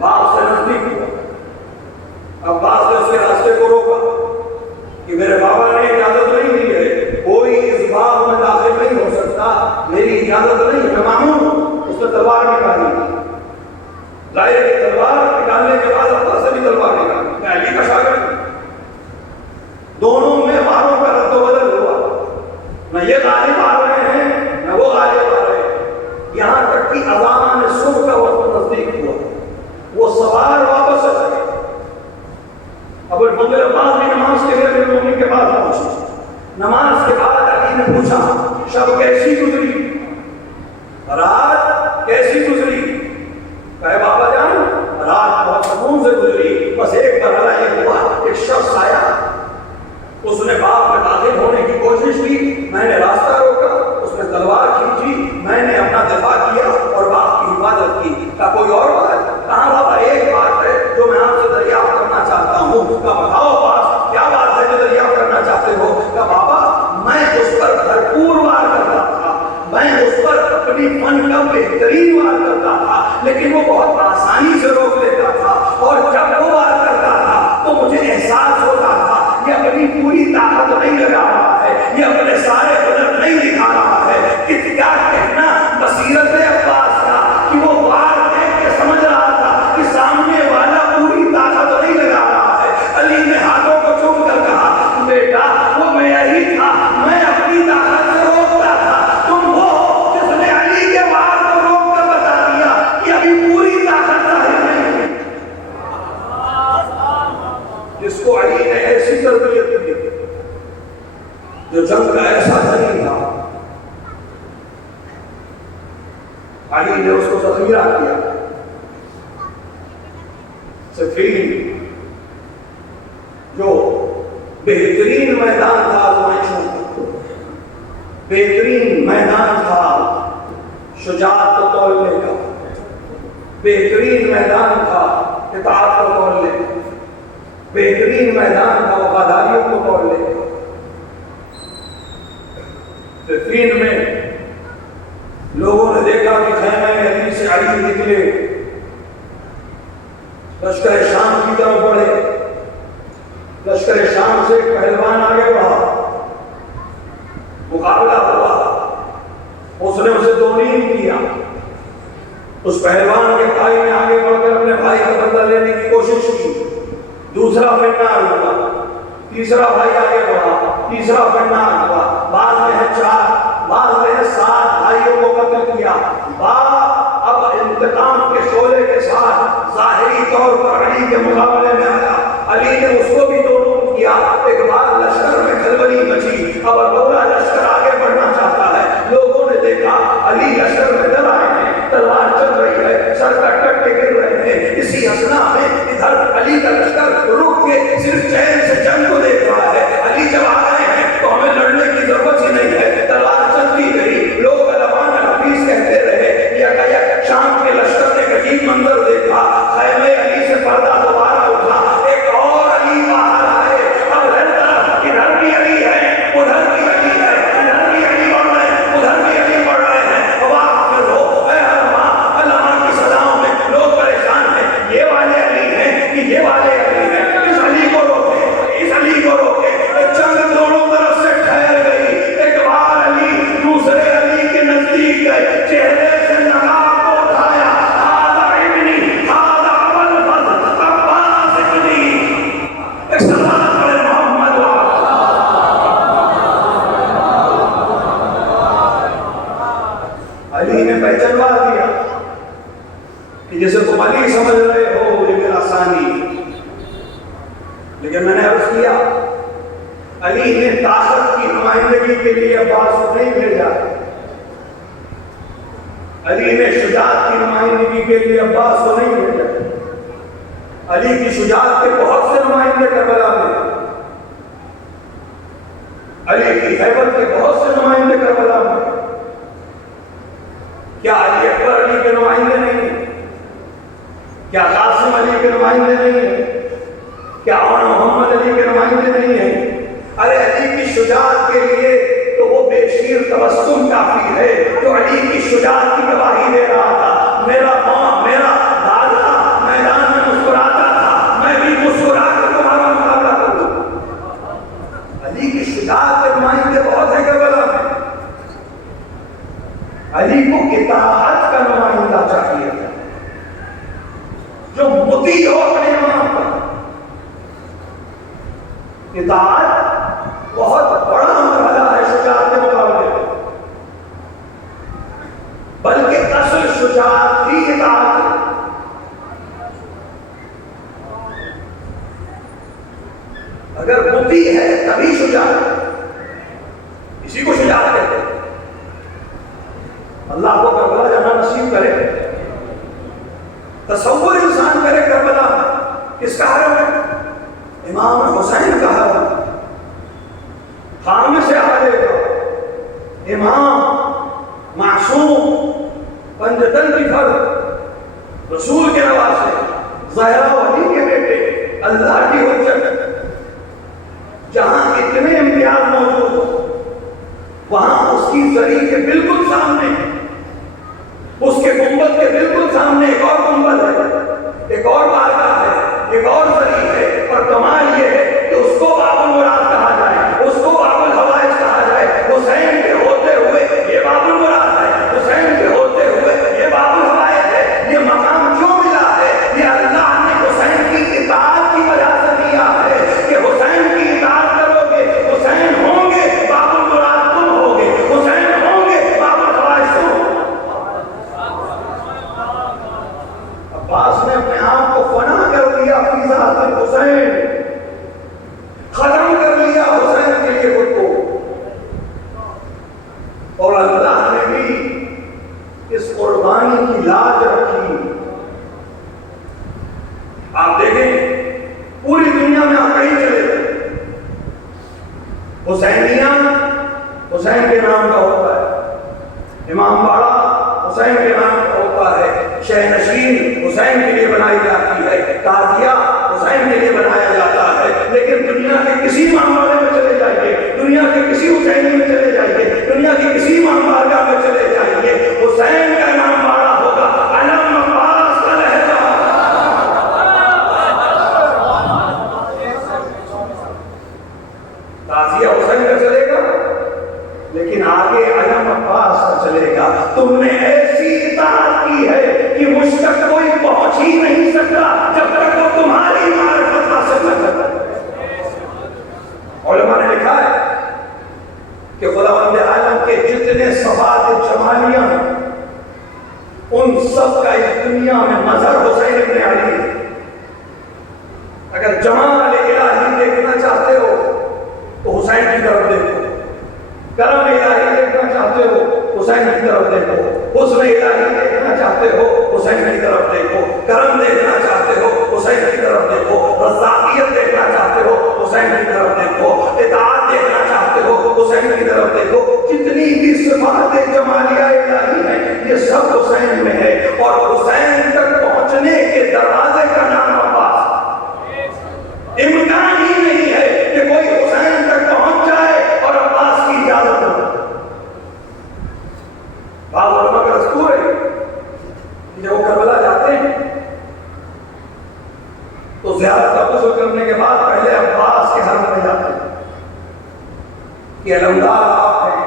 باغ سے نزدیک ہوا۔ عباس نے اس کے راستے کو روکا کہ میرے بابا نے اجازت نہیں دی ہے، کوئی اس باغ میں داخل نہیں ہو سکتا، میری اجازت نہیں ہے، میں معمول ہوں۔ اس نے تلوار نکالی، ظاہر ہے کہ تلوار نکالنے کے بعد عباس سے بھی تلوار نکالی، میں علی کا شاگرد ہوں۔ دونوں میں واروں کا رد و بدل ہوا، نہ یہ غالب آ رہے ہیں نہ وہ غالب آ رہے ہیں، یہاں تک کہ اذان صبح کا وقت نزدیک ہوا، وہ سوار واپس آ گئے۔ ابو الفضل عباس بھی نماز کے لیے امیر المومنین کے پاس پہنچے۔ نماز کے بعد علی نے پوچھا شب کیسی گزری، رات کیسی گزری؟ کہے بابا جان رات بہت سکون سے گزری، بس ایک مرحلہ یہ ہوا ایک شخص آیا، اس نے باغ میں داخل ہونے کی کوشش کی، میں نے راستہ روکا، اس نے تلوار کھینچی، میں نے اپنا دفاع کیا اور باغ کی حفاظت کی۔ کہا کوئی اور بات؟ کہاں بابا ایک بات ہے جو میں آپ سے دریافت کرنا چاہتا ہوں۔ کہا بتاؤ باس کیا بات ہے جو دریافت کرنا چاہتے ہو؟ کہا بابا میں اس پر بھرپور وار کرتا تھا، میں اس پر اپنی فن کا بہترین وار کرتا تھا، لیکن وہ بہت آسانی سے روک لیتا تھا، اور جب وہ وار کرتا تھا تو مجھے احساس ہوتا تھا یہ اپنی پوری طاقت نہیں لگا رہا ہے، یہ اپنے سارے ہنر نہیں دکھا رہا ہے۔ کیا کہنا بصیرت عباس کا کہ وہ وار دیکھ کے سمجھ رہا تھا کہ سامنے والا پوری طاقت نہیں لگا رہا ہے۔ علی نے ہاتھوں کو چوم کر کہا بیٹا وہ میں یہی تھا، میں اپنی طاقت سے روکتا تھا، تم وہ ہو جس نے علی کے وار کو روک کر بتا دیا کہ ابھی پوری طاقت ظاہر نہیں ہے۔ جس کو علی نے ایسی تربیت دی، جو جنگ کا ایسا نہیں تھا، علی نے اس کو ذخیرہ کیا۔ صفین جو بہترین میدان تھا آزمائشوں کا، بہترین میدان تھا شجاعت کو تولنے کا، بہترین میدان تھا اطاعت کو تولنے کا، بہترین میدان تھا وفاداریوں کو تولنے کا۔ صفین میں لوگوں نے دیکھا کہ خیمہ علی سے علی نکلے، لشکر شام کی طرف بڑھے، لشکر شام سے ایک پہلوان آگے بڑھا، مقابلہ ہوا، اس نے اسے دو نیم کیا۔ اس پہلوان کے بھائی نے آگے بڑھ کر اپنے بھائی کا بدلہ لینے کی کوشش کی، دوسرا فنار ہوا، تیسرا بھائی آگے بڑھا، تیسرا فنار ہوا، بعض میں ہے 4، بعض میں ہے 7 بھائیوں کو قتل کیا۔ اب انتقام کے شعلے کے ساتھ ظاہری طور پر علی کے مقابلے میں آیا، علی نے اس کو بھی دونوں کیا۔ ایک بار لشکر میں کھلبلی مچی، اب اگلا لشکر آگے بڑھنا چاہتا ہے، لوگوں نے دیکھا علی لشکر میں ڈر آئے ہیں، تلوار چل رہی ہے، سر کٹ کٹ کے گر رہے ہیں۔ اسی اثنا میں ادھر علی کا لشکر رک کے صرف چین سے جنگ کو دیکھ رہا ہے۔ علی جب آ گئے ہیں تو ہمیں لڑنے کی ضرورت ہی نہیں ہے، تلوار چلتی رہی، لوگ علمان الحفیظ کہتے رہے۔ یک شام کے لشکر نے ایک عجیب منظر دیکھا، خیمہ علی سے پردہ دوبارہ اٹھا، ایک اور علی باہر آئے، اب ہر طرف ادھر بھی علی ہے، ادھر بھی علی ہے، ادھر بھی علی بڑھ رہے ہیں، ادھر بھی علی بڑھ رہے ہیں۔ واقف ہو اے علماء، علماء کی سزاؤں میں لوگ پریشان ہیں، یہ والے علی ہیں کہ یہ والے علی ہیں، اس علی کو روکے، اس علی کو روکے۔ جنگ دونوں طرف سے ٹھہر گئی، ایک بار علی دوسرے علی کے نزدیک گئے، چہرے سے نقاب کو اٹھایا، ہذا ابنی، ہذا ابو الفضل عباس ابنی، ایک سلام پڑھے محمد علی نے پہچانوا دیا کہ جیسے تم علی سمجھ رہے ہو یہ میرا ثانی، لیکن میں نے عرض کیا علی نے طاقت کی نمائندگی کے لیے عباس کو نہیں بھیجا، علی نے شجاعت کی نمائندگی کے لیے عباس کو نہیں بھیجا۔ علی کی شجاعت کے بہت سے نمائندے کربلا میں، علی کی ہیبت کے بہت سے نمائندے کربلا میں۔ کیا علی اکبر علی کے نمائندے نہیں ہیں؟ کیا قاسم علی کے نمائندے نہیں ہیں؟ کیا عون محمد علی کے نمائندے نہیں ہیں؟ ارے علی کی شجاعت کے لیے تو وہ بے شیر تبسم کافی ہے جو علی کی شجاعت کی گواہی دے رہا تھا۔ میرا قوم، میرا دادا میدان میں مسکراتا تھا، میں بھی مسکرا کر تمہارا مقابلہ کروں۔ علی کی شجاعت کے نمائندے بہت ہیں کربلا میں۔ علی کو اطاعت کا نمائندہ چاہیے تھا جو مطیع ہو اپنے امام پر۔ اطاعت بہت بڑا مرحلہ ہے شجاعت کے مقابلے میں، بلکہ اصل شجاعت ہی اطاعت ہے۔ اگر مطیع ہے تبھی شجاعت ہے، اسی کو شجاعت کہتے ہیں۔ اللہ کو کربلا جانا نصیب کرے۔ تصور انسان کرے کربلا کس کا حرم ہے؟ امام حسین کا حرم، خام سے آ جائے گا، امام معصوم پنجتن کی فرد، رسول کے نواسے، زہرا ولی کے بیٹے، اللہ کی حجت، جہاں اتنے امتیاز موجود ہو وہاں اس کی زری کے بالکل سامنے، اس کے گنبد کے بالکل سامنے ایک اور گنبد ہے، ایک اور بارگاہ ہے، ایک اور زری ہے، اور کمال یہ ہے کہ اس کو باب المراد کہا جائے، اس کو باب الحوائج کہا جائے۔ حسین کے ہوتے ہوئے یہ باب المراد ہے، حسین کے ہوتے ہوئے یہ باب الحوائج ہے۔ یہ مقام کیوں ملا ہے؟ یہ اللہ نے حسین کی اطاعت کی وجہ سے دیا ہے کہ حسین کی اطاعت کرو گے، حسین ہوں گے، باب المراد تم ہوگے، حسین ہوں گے، باب الحوائج تم ہوگے۔ عباس نے اپنے آپ کو فنا کر دیا فی ذات الحسین، ختم کر لیا حسین کے لیے خود کو، اور اللہ نے بھی اس قربانی کی لاج رکھی۔ آپ دیکھیں پوری دنیا میں آپ کہیں چلے گئے، حسین کے نام کا ہوتا ہے، امام باڑہ حسین کے نام کا ہوتا ہے، شہ نشین حسین کے لیے بنائی جاتی ہے، تازیہ حسین کے لیے بنایا جاتا ہے، لیکن دنیا کے کسی امام میں چلے جائیے، دنیا کے کسی حسینی میں چلے جائیے، دنیا کی کسی امام بارگاہ میں چلے جائیے، حسین کا نام باڑہ ہوگا، علم عباس کا لہجہ۔ تازیہ حسین کا چلے گا لیکن آگے علم عباس کا چلے گا۔ تم نے ایسی اطاعت کی ہے کہ مجھ تک کوئی پہنچ ہی نہیں سکتا جب تک وہ تمہاری معرفت حاصل نہ کرتا۔ علماء نے لکھا ہے کہ خداوند عالم کے جتنے صفات جمالیہ ان سب کا اس دنیا میں مظہر حسین ابن علی ہے۔ اگر جمال الہی دیکھنا چاہتے ہو تو حسین کی طرف دیکھو، کرم الہی دیکھنا چاہتے ہو حسین کی طرف دیکھو، حسن الہی دیکھنا چاہتے ہو حسین کی طرف دیکھو، کرم دیکھنا چاہتے ہو حسین کی طرف دیکھو، رضاقیت دیکھنا چاہتے ہو حسین کی طرف دیکھو، اطاعت دیکھنا چاہتے ہو حسین کی طرف دیکھو۔ جتنی بھی صفات جمالیہ الہی ہیں یہ سب حسین میں ہے، اور حسین تک پہنچنے کے دروازے کا نام عباس۔ امکان ہی نہیں ہے کہ کوئی حسین تک پہنچ جائے اور عباس کی اجازت نہ ہو۔ بعض علماء کا دستور ہے کہ جب وہ کربلا جاتے ہیں تو زیارت کا غسل کرنے کے بعد پہلے عباس کے حرم میں جاتے ہیں کہ علمدار آپ ہیں،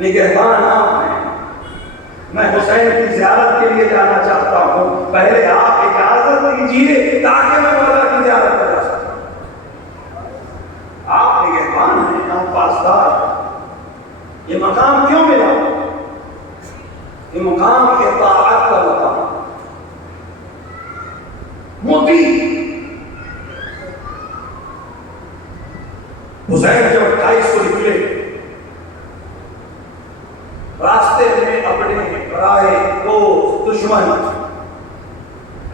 نگہبان آپ ہیں، میں حسین کی زیارت کے لیے جانا چاہتا ہوں، پہلے آپ اجازت دیجیے تاکہ میں مولا کی زیارت پر جا سکتا ہوں۔ آپ نگہبان ہیں، آپ پاسدار ہیں۔ یہ مقام کیوں ملا؟ یہ مقام اطاعت کا مقام، مطیع۔ حسین جب 28 کو نکلے، راستے میں اپنے برائے دوست دشمن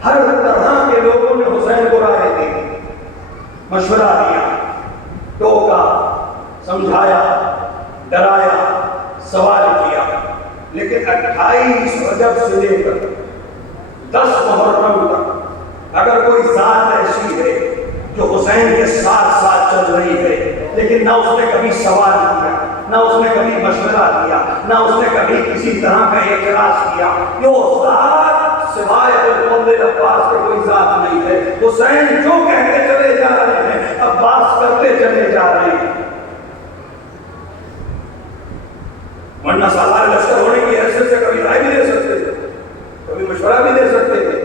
ہر طرح کے لوگوں نے حسین کو رائے دی، مشورہ دیا، ٹوکا، سمجھایا، ڈرایا، سوال کیا، لیکن 28 رجب سے لے کر 10 محرم تک اگر کوئی ذات ایسی ہے جو حسین کے ساتھ ساتھ چل رہی ہے لیکن نہ اس نے کبھی سوال کیا، نہ اس نے کبھی مشورہ کیا، نہ اس نے کبھی کسی طرح کا اعتراض کیا، یہ وہ ذات سوائے الفضل عباس کے کوئی ذات نہیں ہے۔ حسین جو کہتے چلے جا رہے ہیں عباس کرتے چلے جا رہے ہیں، ورنہ سالار لشکر ہونے کی حیثیت سے کبھی رائے بھی دے سکتے تھے، کبھی مشورہ بھی دے سکتے تھے،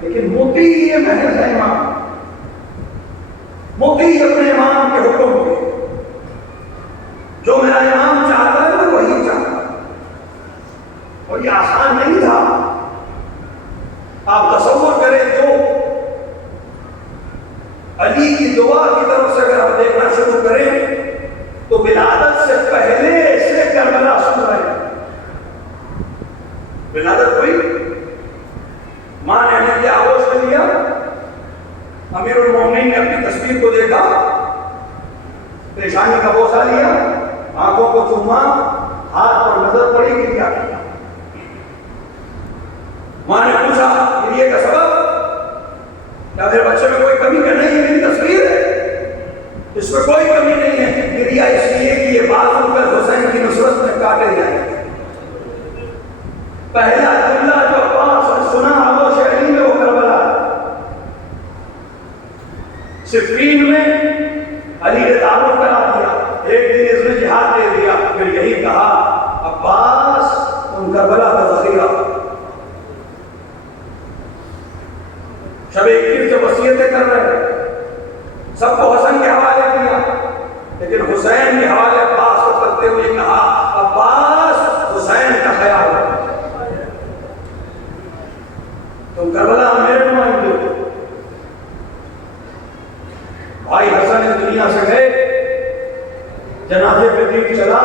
لیکن مطیع یہ محض ہے امام، مطیع اپنے امام کے حکم کے، جو میرا امام چاہتا ہے میں وہی چاہتا ہے۔ اور یہ آسان نہیں تھا۔ آپ تصور کریں جو علی کی دعا کی طرف سے اگر آپ دیکھنا شروع کریں تو ولادت سے پہلے سے کربلا سن رہے ہیں۔ ولادت ہوئی، ماں نے انہیں کیا آغوش میں لیا، امیر المومنین نے اپنی تصویر کو دیکھا، پیشانی کا بوسہ لیا، آنکھوں کو چوما، ہاتھ پر نظر پڑی کہ کیا کیا۔ ماں نے پوچھا گریے کا سبب، کیا میرے بچے میں کوئی کمی؟ کہ نہیں، میری تصویر ہے، اس میں کوئی کمی نہیں ہے، گریا اس لیے کہ یہ بازو کر حسین کی نصرت میں کاٹے جائیں۔ پہلا جملہ جو عباس نے سنا آغوش علی میں وہ کربلا، صفین میں علی نے تعارف کرا دیا، ایک دن اس نے جہاد دے دیا، پھر یہی کہا عباس تم کربلا کا ذخیرہ۔ شب 21 سے وصیتیں کر رہے ہیں، سب کو حسن کے حوالے کیا، لیکن حسین کے حوالے عباس کو کرتے ہوئے کہا عباس حسین کا خیال رکھو، تم کربلا میرے نمائندے ہو۔ بھائی حسن اس دنیا سے گئے، جنازے پہ دین چلا،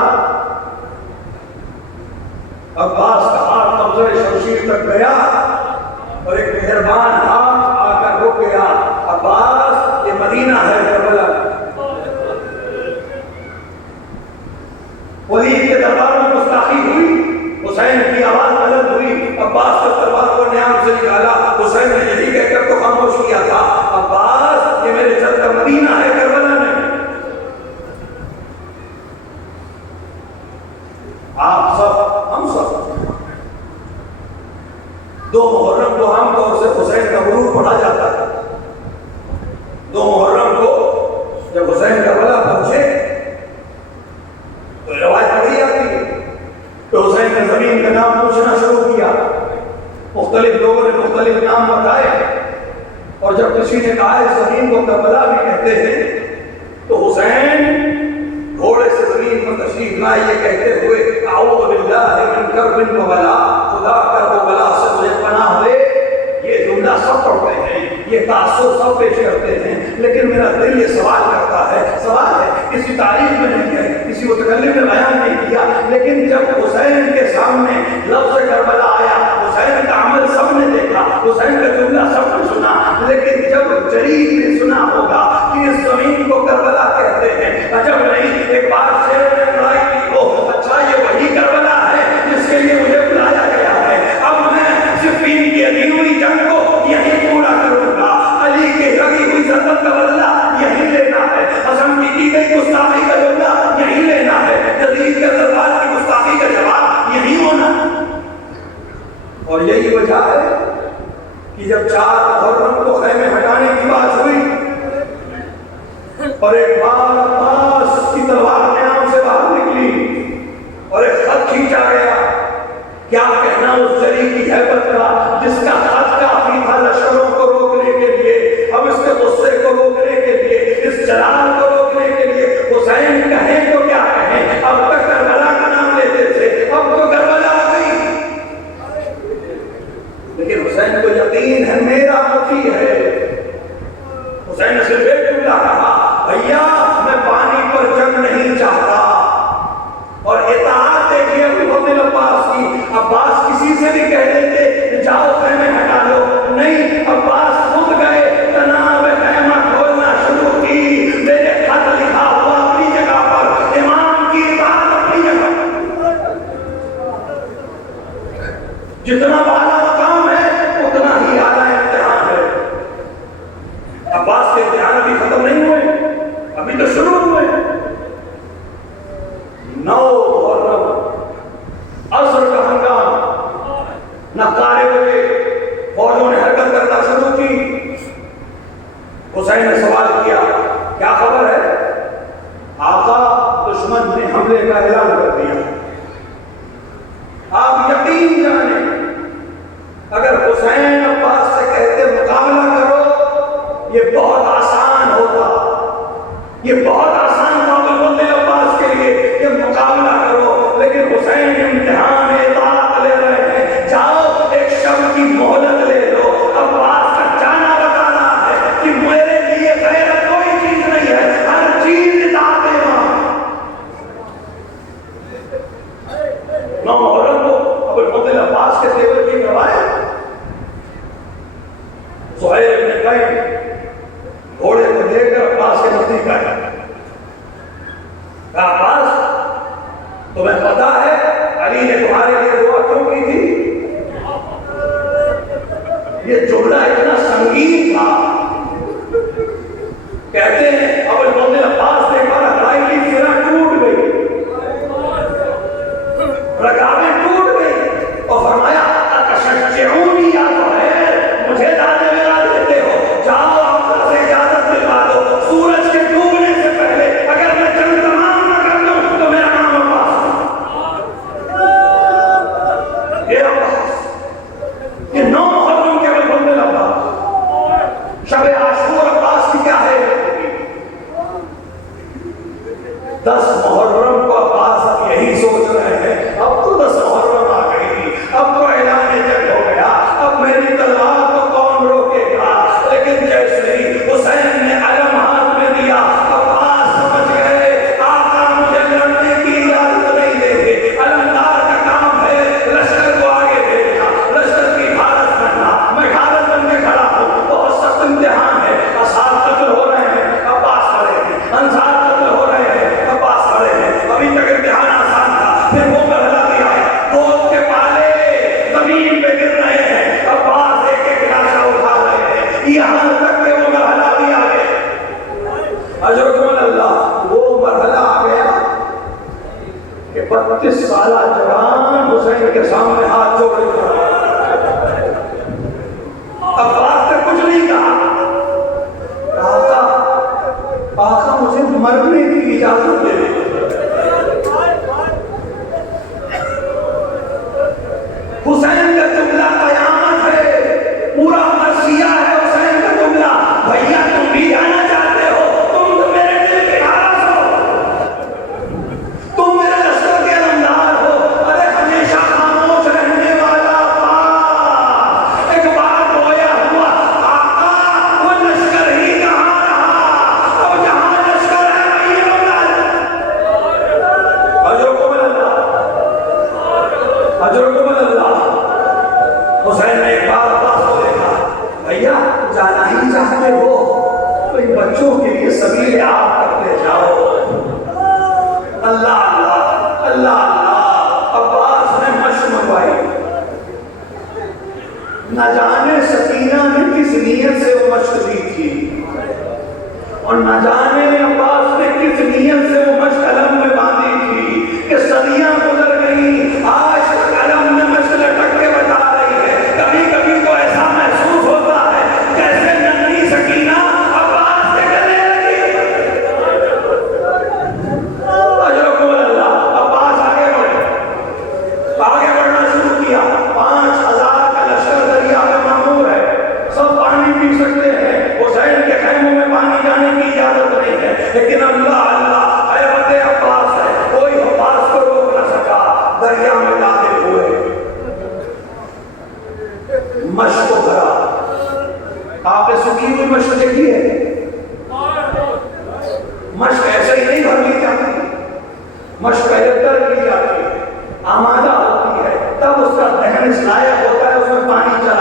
عباس کا ہاتھ قبضہ شمشیر تک گیا اور ایک مہربان ہاتھ آ کر رک گیا، عباس یہ مدینہ ہے کربلا۔ حسین نے یہی کہہ کر تو خاموش کیا تھا، عباس یہ میرے جد کا مدینہ ہے، کربلا نہیں۔ آپ سب، ہم سب 2 محرم کو عام طور سے حسین کا غروب پڑھا جاتا ہے۔ 2 محرم کو جب حسین کربلا پہنچے تو روایت پڑھی جاتی ہے تو حسین نے زمین کا نام پوچھنا شروع کیا، مختلف لوگوں نے مختلف نام بتائے، اور جب کسی نے کہا اس زمین کو کربلا بھی کہتے ہیں تو حسین گھوڑے سے زمین پر تشریف لائے یہ کہتے ہوئے اعوذ باللہ من کرب و بلا، خدا کرب و بلا سے مجھے پناہ دے۔ یہ جملہ سب پڑھتے ہیں، یہ تاثر سب پیش کرتے ہیں، لیکن میرا دل یہ سوال کرتا ہے، سوال ہے کسی تاریخ میں نہیں ہے، کسی متکلم نے بیان نہیں کیا، لیکن جب حسین کے سامنے لفظ کربلا آیا، حسین کا عمل سب نے دیکھا، حسین کا جملہ سب نے سنا، لیکن جب جریر نے سنا ہوگا کہ اس زمین کو کربلا کہتے ہیں، عجب نہیں ایک بار شیر نے لڑائی کی ہو، اچھا یہ وہی کربلا ہے جس کے لیے مجھے بلایا گیا ہے، اب میں صفین کی عظیم ہوئی جنگ کو یہی پورا کروں گا، علی کی لگی ہوئی زدت کا بدلہ یہی لینا ہے، حسن کی گئی گستاخی کا جملہ یہی لینا ہے، یزید کے دربار کی گستاخی کا جواب یہی ہونا ہے۔ اور یہی وجہ ہے کہ جب 4 محرم کو خیمے ہٹانے کی بات ہوئی اور ایک بار عباس کی تلوار نیام سے باہر نکلی اور ایک خط کھینچا گیا، کیا کہنا اس جری کی ہیبت کا جس کا خط کافی تھا لشکروں کو روکنے کے لیے، اب اس کے غصے کو روکنے کے لیے، اس جلال کو روکنے کے لیے حسین کہیں تو کیا کہیں، اب تک کربلا کا نام لیتے تھے، اب تو کربلا آ گئی، لیکن حسین کو یقین ہے میرا مفتی ہے۔ حسین نے صرف ایک جملہ کہا، بھیا میں پانی پر جنگ نہیں چاہتا، اور اطاعت دیکھیے ابھی فضل عباس کی، عباس کسی سے بھی کہہ دیتے جاؤ خیمے ہٹا لو، نہیں عباس خود گئے، تناب خیمہ کھولنا شروع کی، میرے خط لکھا ہوا اپنی جگہ پر، امام کی اطاعت اپنی جگہ پر، جتنا بالا مقام ہے اتنا ہی اعلیٰ امتحان ہے۔ عباس کے امتحان ابھی ختم نہیں ہوئے، ابھی تو شروع ہوئے۔ 9 محرم عصر کا ہنگام، نقارے بجے فوجوں نے حرکت کرنا شروع کی، حسین نے سوال کیا کیا خبر ہے؟ آقا دشمن نے حملے کا اعلان کر دیا۔ آپ یقین جانیں اگر حسین عباس سے کہتے مقابلہ کرو یہ بہت آسان ہوتا، یہ بہت آسان تھا فضل عباس کے لیے کہ مقابلہ کرو، لیکن حسین امتحان اطاعت لے رہے ہیں، جاؤ ایک شب کی مہلت لے لو، عباس کا جانا بتا رہا ہے کہ میرے لیے غیرت کوئی چیز نہیں ہے، ہر چیز اطاعت ہے۔ 9 محرم کو ابو الفضل عباس کے تیور کی روایت، زہیر بن قیس گھوڑے کو لے کر عباس کے نزدیک آیا، کہا عباس تمہیں پتا ہے علی نے تمہارے لیے دعا کیوں کی تھی؟ یہ جملہ اتنا سنگین تھا، کہتے ہیں ابو الفضل عباس نے کہا رائلی سرا ٹوٹ گئی، رکابیں ٹوٹ گئی، اور فرمایا تشجعونی یا زہیر، مجھے داد میرا دیتے ہو، جاؤ حمزہ سے اجازت دلوا دو، سورج کے ڈوبنے سے پہلے اگر میں جنگ تمام نہ کر دوں تو میرا نام عباس ہے۔ یہ عباس، یہ 9 محرم کے ابو الفضل عباس، شب عاشور عباس کی کیا ہے؟ یہاں تک کہ وہ مرحلہ بھی آ گیا، اجرکم اللہ، وہ مرحلہ آ گیا کہ 32 سالہ جوان حسین کے سامنے ہاتھ جوڑ کر عباس نے کچھ نہیں کہا، آقا مجھے مرنے کی اجازت دے دے۔ حسین کا جملہ قیامت ہے، پورا مرثیہ ہے حسین کا جملہ، بھیا تم بھی جانا چاہتے ہو، تم تو میرے دل کے حارس ہو، تم میرے لشکر کے علمدار ہو، ارے ہمیشہ خاموش رہنے والا عباس ایک بار رویا ہوا، آقا وہ لشکر ہی کہاں رہا، اب جہاں لشکر ہے وہی علمدار۔ اجرکم اللہ، اجرکم اللہ۔ حسین نے ایک بار عباس کو دیکھا، بھیا جانا ہی چاہتے ہو تو ان بچوں کے لیے سبیل آپ کرتے جاؤ۔ اللہ اللہ اللہ اللہ، عباس نے مشق منگوائی، نہ جانے سکینہ نے کس نیت سے وہ مشق دی تھی، اور نہ جانے عباس نے کس نیت سے وہ مشق علم میں باندھی تھی کہ صدیاں گزر گئی، آج تک علم میں مشق لٹک کے بتا رہی ہے۔ کبھی کبھی تو ایسا محسوس ہوتا ہے جیسے ننھی سکینہ عباس کے گلے لگی۔ اجرکم اللہ، عباس آگے بڑھے، آگے بڑھنا شروع کیا۔ 5000 کا لشکر دریا میں معمور ہے، سب پانی پی سکتے ہیں، حسین کے خیموں میں پانی جانے کی اجازت نہیں ہے، لیکن اللہ اللہ حیرت عباس ہے، کوئی عباس کو روک نہ سکا، دریا میں داخل ہوئے، مشق کو بھرا۔ آپ نے سکی ہوئی مشق دیکھی ہے؟ مشق ایسے ہی نہیں بھر لی جاتی، مشق پہلے تر کی جاتی ہے، آمادہ ہوتی ہے، تب اس کا دہن اس لائق ہوتا ہے، اس میں پانی چلا